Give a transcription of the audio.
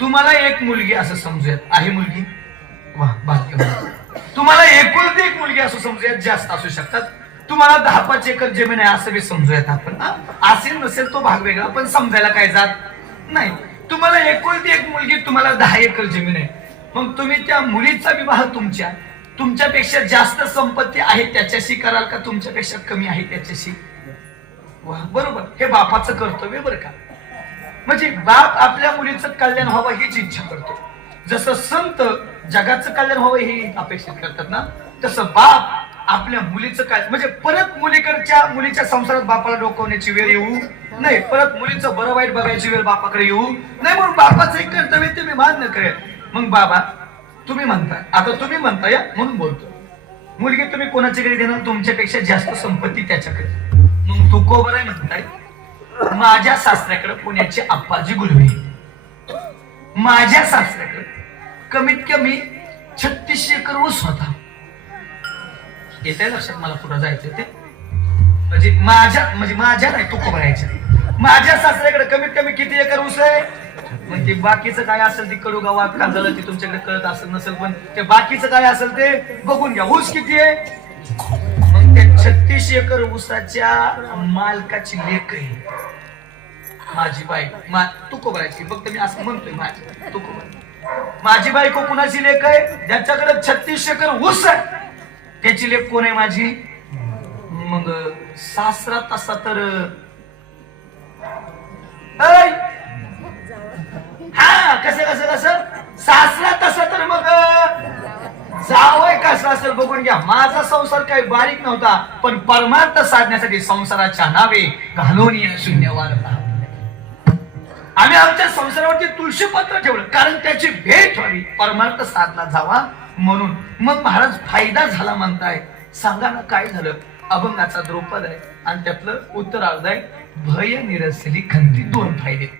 तुम्हाला एक मुलगी असं समजूयात. आहे मुलगी? वा भाग्यवान तुम्हाला एकुलती एक मुलगी असं समजूयात जास्त असू शकतात. तुम्हाला दहा पाच एकर जमीन आहे असं बी समजूयात आपण असेल नसेल तो भाग वेगळा पण समजायला काय जात नाही. तुम्हाला एकुलती एक मुलगी तुम्हाला दहा एकर जमीन आहे. मग तुम्ही त्या मुलीचा विवाह तुमच्या तुमच्यापेक्षा जास्त संपत्ती आहे त्याच्याशी कराल का? तुमच्यापेक्षा कमी आहे त्याच्याशी? वा बरोबर. हे बापाचं कर्तव्य बरं का. म्हणजे बाप आपल्या मुलीचं कल्याण व्हावं हीच इच्छा करतो. जसं संत जगाचं कल्याण व्हावं हे अपेक्षित करतात ना तसं बाप आपल्या मुलीचं काय म्हणजे परत मुलीकडच्या मुलीच्या संसारात बापाला डोकवण्याची वेळ येऊ नाही परत मुलीचं बरं वाईट बघायची वेळ बापाकडे येऊ नाही म्हणून बापाचं एक कर्तव्य ते मी मान्य करेल मग बाबा तुम्ही म्हणता आता तुम्ही म्हणता या म्हणून बोलतो. मुलगी तुम्ही कोणाच्या घरी देणार? तुमच्यापेक्षा जास्त संपत्ती त्याच्याकडे. मग तू कोबर आहे म्हणताय. माझ्या सासऱ्याकडे पुण्याचे आप्पाजी गुलवे माझ्या सासऱ्याकडे कमीत कमी छत्तीस एकर ऊस होता. येत आहे लक्षात मला पुढे जायचं ते? म्हणजे माझ्या म्हणजे माझ्या नाही तू कोबरायच्या माझ्या सासऱ्याकडे कमीत कमी किती एकर ऊस आहे? मग ते बाकीचं काय असेल ते कडू गावात काय झालं ते तुमच्याकडे कळत असेल नसेल पण ते बाकीचं काय असेल ते बघून घ्या. ऊस किती आहे? मग त्या छत्तीस एकर ऊसाच्या मालकाची लेख आहे. माझी बायको मा तू फक्त मी असं म्हणतोय माझी तू माझी बायको कुणाची लेख आहे? ज्याच्याकडे छत्तीस एकर ऊस आहे त्याची लेख कोण आहे माझी? मग सासरा तसा तर हा कसं कसं कसं? सासरा तसा तर मग जावय कसं असेल बघून घ्या. माझा संसार काही बारीक नव्हता पण परमार्थ साधण्यासाठी संसाराच्या नावे घालून शून्यवाद शून्य आम्ही आमच्या संसारावरती तुळशी पत्र ठेवलं कारण त्याची भेट व्हावी परमार्थ साधला जावा म्हणून. मग महाराज फायदा झाला म्हणताय. सांगा ना काय झालं? अभंगाचा द्रौपद आहे आणि त्यातलं उत्तरार्ध आहे भय निरसली खंती दोन फायदे.